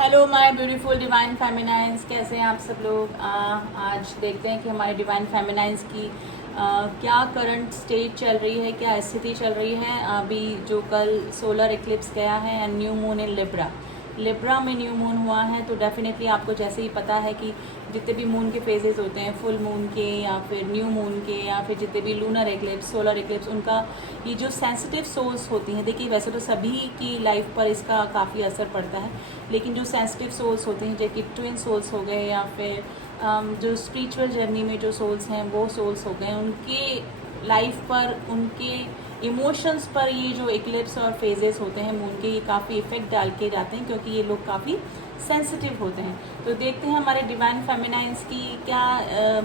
Hello my beautiful divine फेमिनाइंस, कैसे हैं आप सब लोग। आज देखते हैं कि हमारे डिवाइन फेमिनाइंस की क्या करंट स्टेज चल रही है, क्या स्थिति चल रही है। अभी जो कल सोलर इक्लिप्स गया है and new moon in Libra में न्यू मून हुआ है, तो डेफिनेटली आपको जैसे ही पता है कि जितने भी मून के फेजेस होते हैं, फुल मून के या फिर न्यू मून के या फिर जितने भी लूनर इक्लिप्स, सोलर इक्लिप्स, उनका ये जो सेंसिटिव सोल्स होती हैं, देखिए वैसे तो सभी की लाइफ पर इसका काफ़ी असर पड़ता है, लेकिन जो सेंसिटिव सोल्स होते हैं, जैसे कि ट्विन सोल्स हो गए या फिर जो स्पिरिचुअल जर्नी में जो सोल्स हैं वो सोल्स हो गए, उनके लाइफ पर, उनके इमोशंस पर ये जो इक्लिप्स और फेजेस होते हैं मून के, ये काफ़ी इफेक्ट डाल के जाते हैं, क्योंकि ये लोग काफ़ी सेंसिटिव होते हैं। तो देखते हैं हमारे डिवाइन फेमिनाइंस की क्या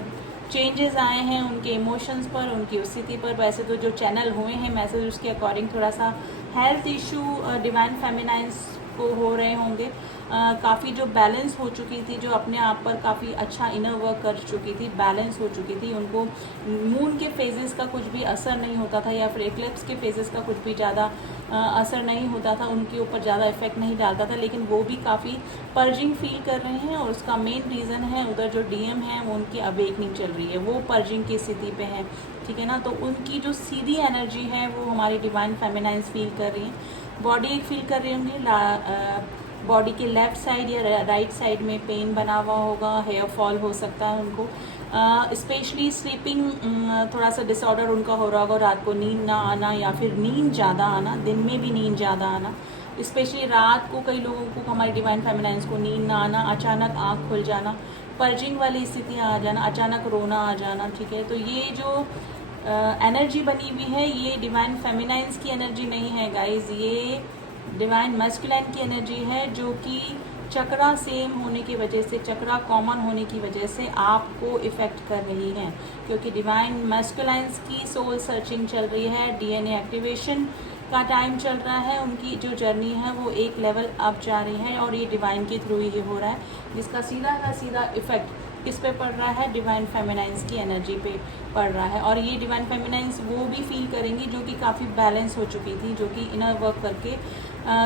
चेंजेस आए हैं उनके इमोशंस पर, उनकी स्थिति पर। वैसे तो जो चैनल हुए हैं मैसेज, उसके अकॉर्डिंग थोड़ा सा हेल्थ इशू डिवाइन फेमिनाइंस को हो रहे होंगे। काफ़ी जो बैलेंस हो चुकी थी, जो अपने आप पर काफ़ी अच्छा इनर वर्क कर चुकी थी, बैलेंस हो चुकी थी, उनको मून के फेजेस का कुछ भी असर नहीं होता था या फिर एक्लिप्स के फेजेस का कुछ भी ज़्यादा असर नहीं होता था, उनके ऊपर ज़्यादा इफेक्ट नहीं डालता था, लेकिन वो भी काफ़ी पर्जिंग फील कर रहे हैं। और उसका मेन रीज़न है उधर जो डीएम है वो उनकी अवेकनिंग चल रही है, वो पर्जिंग की स्थिति पे है, ठीक है ना। तो उनकी जो सीधी एनर्जी है वो हमारी डिवाइन फेमिनाइंस फील कर रही है। बॉडी एक फील कर रही होंगी, बॉडी के लेफ्ट साइड या राइट साइड में पेन बना हुआ होगा, हेयर फॉल हो सकता है उनको, स्पेशली स्लीपिंग थोड़ा सा डिसऑर्डर उनका हो रहा होगा, रात को नींद ना आना या फिर नींद ज़्यादा आना, दिन में भी नींद ज़्यादा आना। स्पेशली रात को कई लोगों को, हमारे डिवाइन फेमिनाइंस को नींद ना आना, अचानक आँख खुल जाना, पर्जिंग वाली स्थिति आ जाना, अचानक रोना आ जाना, ठीक है। तो ये जो एनर्जी बनी हुई है, ये डिवाइन फेमिनाइंस की एनर्जी नहीं है गाइज, ये डिवाइन मस्कुलाइन की एनर्जी है, जो कि चक्रा सेम होने की वजह से, चक्रा कॉमन होने की वजह से आपको इफ़ेक्ट कर रही है, क्योंकि डिवाइन मस्कुलाइंस की सोल सर्चिंग चल रही है, डीएनए एक्टिवेशन का टाइम चल रहा है, उनकी जो जर्नी है वो एक लेवल अप जा रही है, और ये डिवाइन के थ्रू ही हो रहा है, जिसका सीधा का सीधा इफेक्ट किस पे पड़ रहा है, डिवाइन फेमिनाइंस की एनर्जी पे पड़ रहा है। और ये डिवाइन फेमिनाइंस वो भी फील करेंगी जो कि काफ़ी बैलेंस हो चुकी थी, जो कि इनर वर्क करके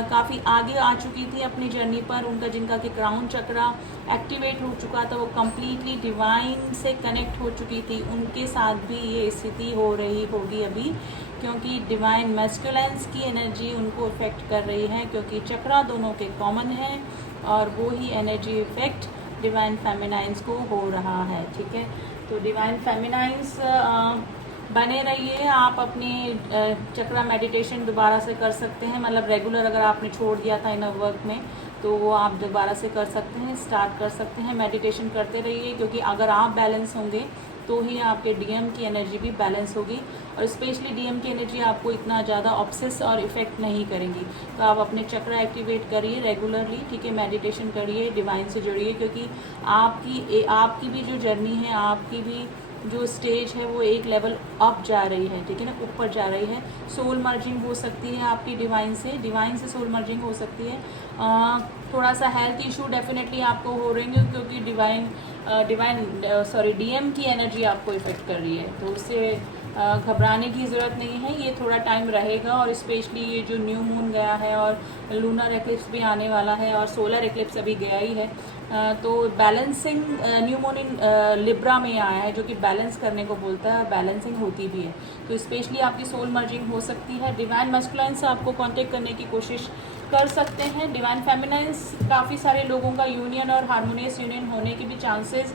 काफ़ी आगे आ चुकी थी अपनी जर्नी पर, उनका जिनका कि क्राउन चक्रा एक्टिवेट हो चुका था, वो कम्प्लीटली डिवाइन से कनेक्ट हो चुकी थी, उनके साथ भी ये स्थिति हो रही होगी अभी, क्योंकि डिवाइन मैस्कुलाइंस की एनर्जी उनको इफेक्ट कर रही है, क्योंकि चक्रा दोनों के कॉमन है, और वो ही एनर्जी इफेक्ट डिवाइन फेमिनाइंस को हो रहा है, ठीक है। तो डिवाइन फेमिनाइंस बने रहिए, आप अपनी चक्रा मेडिटेशन दोबारा से कर सकते हैं, मतलब रेगुलर अगर आपने छोड़ दिया था इनर वर्क में, तो वो आप दोबारा से कर सकते हैं, स्टार्ट कर सकते हैं, मेडिटेशन करते रहिए, क्योंकि अगर आप बैलेंस होंगे तो ही आपके डीएम की एनर्जी भी बैलेंस होगी, और स्पेशली डीएम की एनर्जी आपको इतना ज़्यादा ऑब्सेस और इफेक्ट नहीं करेंगी। तो आप अपने चक्रा एक्टिवेट करिए रेगुलरली, ठीक है, मेडिटेशन करिए, डिवाइन से जुड़िए, क्योंकि आपकी भी जो जर्नी है, आपकी भी जो स्टेज है वो एक लेवल अप जा रही है, ठीक है ना, ऊपर जा रही है। सोल मर्जिंग हो सकती है आपकी डिवाइन से सोल मर्जिंग हो सकती है। थोड़ा सा हेल्थ इशू डेफिनेटली आपको हो रहे हैं, क्योंकि डीएम की एनर्जी आपको इफेक्ट कर रही है, तो उससे घबराने की ज़रूरत नहीं है, ये थोड़ा टाइम रहेगा। और स्पेशली ये जो न्यू मून गया है और लूनर एक्लिप्स भी आने वाला है और सोलर एक्लिप्स अभी गया ही है, तो balancing new moon in Libra में आया है, जो कि बैलेंस करने को बोलता है और बैलेंसिंग होती भी है। तो स्पेशली आपकी सोल मर्जिंग हो सकती है। डिवाइन मस्कुलाइन से आपको कांटेक्ट करने की कोशिश कर सकते हैं। डिवाइन फेमिनाइंस, काफ़ी सारे लोगों का यूनियन और हारमोनियस यूनियन होने के भी चांसेस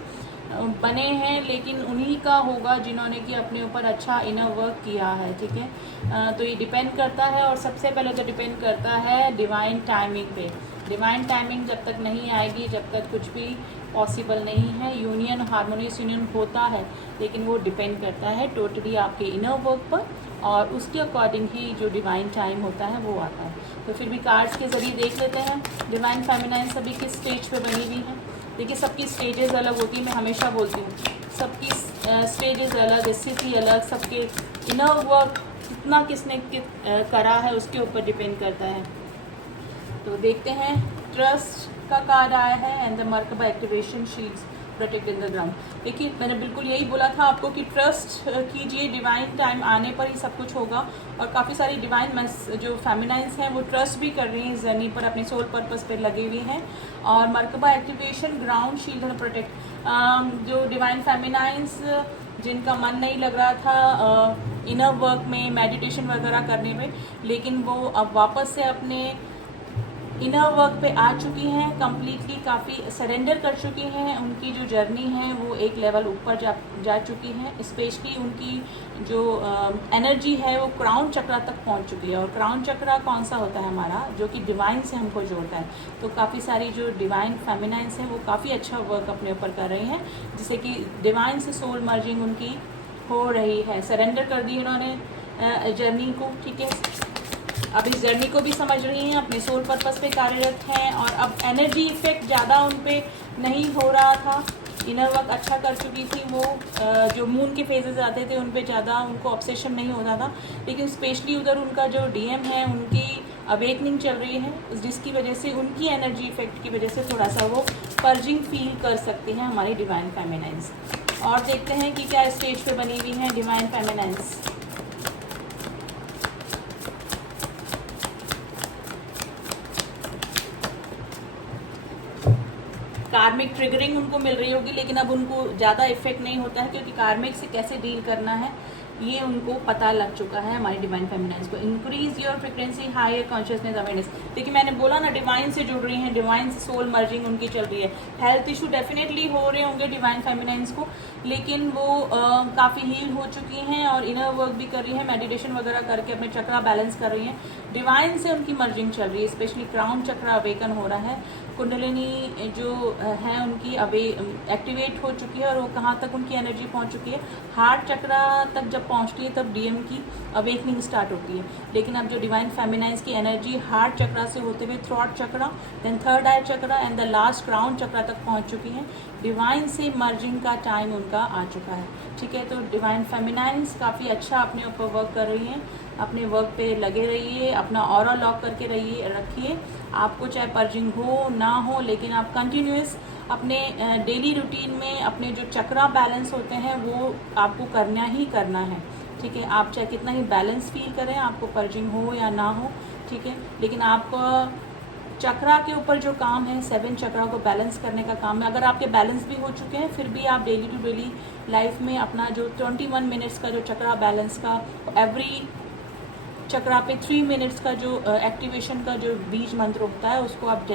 बने हैं, लेकिन उन्हीं का होगा जिन्होंने कि अपने ऊपर अच्छा इनर वर्क किया है, ठीक है। तो ये डिपेंड करता है, और सबसे पहले तो डिपेंड करता है डिवाइन टाइमिंग पे। डिवाइन टाइमिंग जब तक नहीं आएगी, जब तक कुछ भी पॉसिबल नहीं है। यूनियन, हारमोनियस यूनियन होता है, लेकिन वो डिपेंड करता है टोटली आपके इनर वर्क पर, और उसके अकॉर्डिंग ही जो डिवाइन टाइम होता है वो आता है। तो फिर भी कार्ड्स के ज़रिए देख लेते हैं डिवाइन फेमिनाइंस अभी किस स्टेज पे बनी हुई है। देखिए, सबकी स्टेजेस अलग होती है, मैं हमेशा बोलती हूँ, सबकी स्टेजेस अलग, स्थिति अलग, सबके इनर वर्क कितना किसने करा है उसके ऊपर डिपेंड करता है। तो देखते हैं, ट्रस्ट का कार्ड आया है and the merkaba activation sheets. Protect in the ground. देखिए मैंने बिल्कुल यही बोला था आपको कि ट्रस्ट कीजिए, डिवाइन टाइम आने पर ही सब कुछ होगा। और काफ़ी सारी डिवाइन जो फेमिनाइंस हैं वो ट्रस्ट भी कर रही हैं इस जर्नी पर, अपने सोल पर्पस पर लगे हुए हैं। और मरकबा एक्टिवेशन, ग्राउंड शील्ड और प्रोटेक्ट, जो डिवाइन फेमिनाइंस जिनका मन नहीं लग रहा था इनर वर्क में, मेडिटेशन वगैरह करने में, लेकिन वो अब वापस से अपने इनर वर्क पे आ चुकी हैं, कम्प्लीटली काफ़ी सरेंडर कर चुकी हैं। उनकी जो जर्नी है वो एक लेवल ऊपर जा चुकी है। स्पेशली उनकी जो एनर्जी है वो क्राउन चक्रा तक पहुंच चुकी है। और क्राउन चक्रा कौन सा होता है हमारा, जो कि डिवाइन से हमको जोड़ता है। तो काफ़ी सारी जो डिवाइन फेमिनाइंस हैं वो काफ़ी अच्छा वर्क अपने ऊपर कर रही हैं, जिससे कि डिवाइन से सोल मर्जिंग उनकी हो रही है। सरेंडर कर दी उन्होंने जर्नी को, ठीक है। अब इस जर्नी को भी समझ रही हैं, अपने सोल पर्पस पे कार्यरत हैं। और अब एनर्जी इफेक्ट ज़्यादा उन पे नहीं हो रहा था। इनर वर्क अच्छा कर चुकी थी वो। जो मून के फेजेस आते थे उन पे ज़्यादा उनको ऑब्सेशन नहीं होता था। लेकिन स्पेशली उधर उनका जो डीएम है, उनकी अवेकनिंग चल रही है, जिसकी वजह से उनकी एनर्जी इफेक्ट की वजह से थोड़ा सा वो पर्जिंग फील कर सकती हैं हमारी डिवाइन फेमिनाइंस। और देखते हैं कि क्या स्टेज पे बनी हुई हैं डिवाइन फेमिनाइंस। कार्मिक ट्रिगरिंग उनको मिल रही होगी, लेकिन अब उनको ज़्यादा इफेक्ट नहीं होता है, क्योंकि कार्मिक से कैसे डील करना है ये उनको पता लग चुका है हमारी डिवाइन फेमिनाइंस को। Increase your frequency, higher consciousness, awareness. देखिए मैंने बोला ना, डिवाइन से जुड़ रही हैं, डिवाइन से सोल मर्जिंग उनकी चल रही है। हेल्थ इशू डेफिनेटली हो रहे होंगे डिवाइन फेमिनाइंस को, लेकिन वो काफ़ी हील हो चुकी हैं और इनर वर्क भी कर रही हैं, मेडिटेशन वगैरह करके अपने चक्रा बैलेंस कर रही हैं। डिवाइन से उनकी मर्जिंग चल रही है, स्पेशली क्राउन चक्रा अवेकन हो रहा है। कुंडलिनी जो है उनकी एक्टिवेट हो चुकी है। और वो कहाँ तक उनकी एनर्जी पहुँच चुकी है, हार्ट चक्रा तक जब पहुँचती है तब डीएम की अवेकनिंग स्टार्ट होती है। लेकिन अब जो डिवाइन फेमिनाइंस की एनर्जी हार्ट चक्रा से होते हुए throat chakra, then third eye chakra and the last crown chakra तक पहुँच चुकी हैं। डिवाइन से मर्जिंग का टाइम उनका आ चुका है, ठीक है। तो डिवाइन फेमिनाइंस काफ़ी अच्छा अपने ऊपर वर्क कर रही हैं। अपने वर्क पे लगे रहिए, अपना ऑरा लॉक करके रखिए। आपको चाहे पर्जिंग हो ना हो, लेकिन आप कंटिन्यूस अपने डेली रूटीन में अपने जो चक्रा बैलेंस होते हैं वो आपको करना ही करना है, ठीक है। आप चाहे कितना ही बैलेंस फील करें, आपको पर्जिंग हो या ना हो, ठीक है, लेकिन आपको चक्रा के ऊपर जो काम है, 7 चक्रा को बैलेंस करने का काम है। अगर आपके बैलेंस भी हो चुके हैं, फिर भी आप डेली टू डेली लाइफ में अपना जो 21 मिनट्स का जो चक्रा बैलेंस का, एवरी चक्रा पे 3 मिनट्स का जो एक्टिवेशन का जो बीज मंत्र होता है उसको आप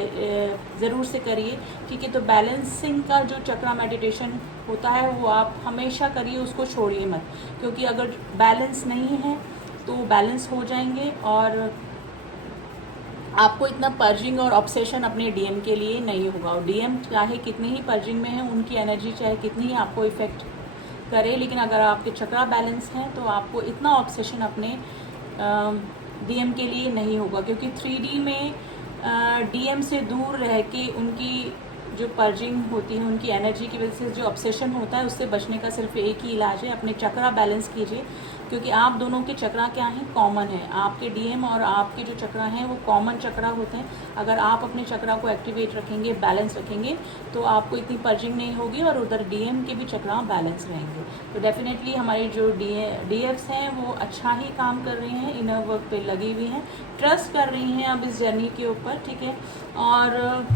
ज़रूर से करिए, ठीक है। तो बैलेंसिंग का जो चक्रा मेडिटेशन होता है वो आप हमेशा करिए, उसको छोड़िए मत, क्योंकि अगर बैलेंस नहीं है तो बैलेंस हो जाएंगे और आपको इतना पर्जिंग और ऑब्सेशन अपने डीएम के लिए नहीं होगा। और डीएम चाहे कितनी ही पर्जिंग में है, उनकी एनर्जी चाहे कितनी ही आपको इफ़ेक्ट करे, लेकिन अगर आपके चक्रा बैलेंस हैं तो आपको इतना ऑब्सेशन अपने डीएम के लिए नहीं होगा। क्योंकि 3D में डीएम से दूर रह के उनकी जो पर्जिंग होती है, उनकी एनर्जी की वजह से जो ऑब्सेशन होता है, उससे बचने का सिर्फ एक ही इलाज है, अपने चक्रा बैलेंस कीजिए। क्योंकि आप दोनों के चक्रा क्या हैं, कॉमन है। आपके डीएम और आपके जो चक्रा हैं वो कॉमन चक्रा होते हैं। अगर आप अपने चक्रा को एक्टिवेट रखेंगे, बैलेंस रखेंगे, तो आपको इतनी पर्जिंग नहीं होगी और उधर डीएम के भी चक्रा बैलेंस रहेंगे। तो डेफिनेटली हमारी जो डीएफ्स हैं वो अच्छा ही काम कर रही हैं, इनर वर्क पे लगी हुई हैं, ट्रस्ट कर रही हैं अब इस जर्नी के ऊपर, ठीक है। और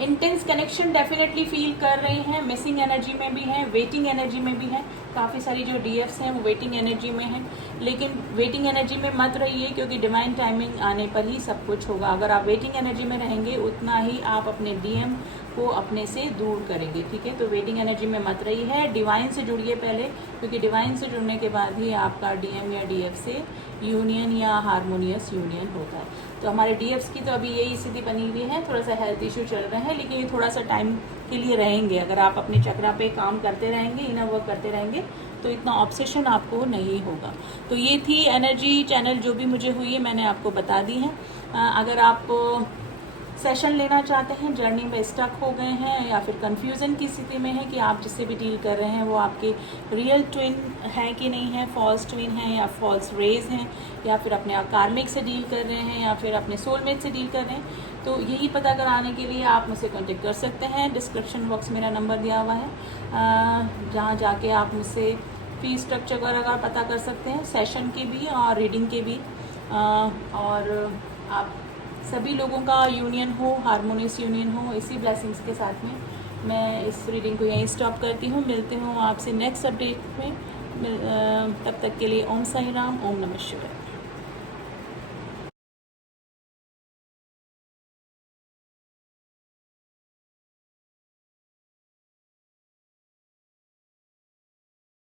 इंटेंस कनेक्शन डेफिनेटली फील कर रही हैं, मिसिंग एनर्जी में भी हैं, वेटिंग एनर्जी में भी हैं। काफ़ी सारी जो डीएफ्स हैं वो वेटिंग एनर्जी में हैं, लेकिन वेटिंग एनर्जी में मत रहिए, क्योंकि डिवाइन टाइमिंग आने पर ही सब कुछ होगा। अगर आप वेटिंग एनर्जी में रहेंगे उतना ही आप अपने डीएम को अपने से दूर करेंगे, ठीक है। तो वेटिंग एनर्जी में मत रही है, डिवाइन से जुड़िए पहले, क्योंकि डिवाइन से जुड़ने के बाद ही आपका डीएम या डीएफ से यूनियन या हारमोनियस यूनियन होता है। तो हमारे डीएफ्स की तो अभी यही स्थिति बनी हुई है, थोड़ा सा हेल्थ इशू चल रहे हैं, लेकिन ये थोड़ा सा टाइम के लिए रहेंगे। अगर आप अपने चक्रा पे काम करते रहेंगे, इनर वर्क करते रहेंगे, तो इतना ऑब्सेशन आपको नहीं होगा। तो ये थी एनर्जी चैनल जो भी मुझे हुई है, मैंने आपको बता दी है। अगर आप सेशन लेना चाहते हैं, जर्नी में स्टक हो गए हैं या फिर कंफ्यूजन की स्थिति में है कि आप जिससे भी डील कर रहे हैं वो आपके रियल ट्विन है कि नहीं है, फॉल्स ट्विन है या फॉल्स रेज हैं, या फिर अपने कार्मिक से डील कर रहे हैं या फिर अपने सोलमेट से डील कर रहे हैं, तो यही पता कराने के लिए आप मुझसे कॉन्टेक्ट कर सकते हैं। डिस्क्रिप्शन बॉक्स मेरा नंबर दिया हुआ है, जहाँ जाके आप मुझसे फीस स्ट्रक्चर वगैरह पता कर सकते हैं, सेशन के भी और रीडिंग के भी। और आप सभी लोगों का यूनियन हो, हारमोनियस यूनियन हो, इसी ब्लेसिंग्स के साथ में मैं इस रीडिंग को यहीं स्टॉप करती हूँ। मिलती हूँ आपसे नेक्स्ट अपडेट में। तब तक के लिए ओम साई राम, ओम नमः शिवाय।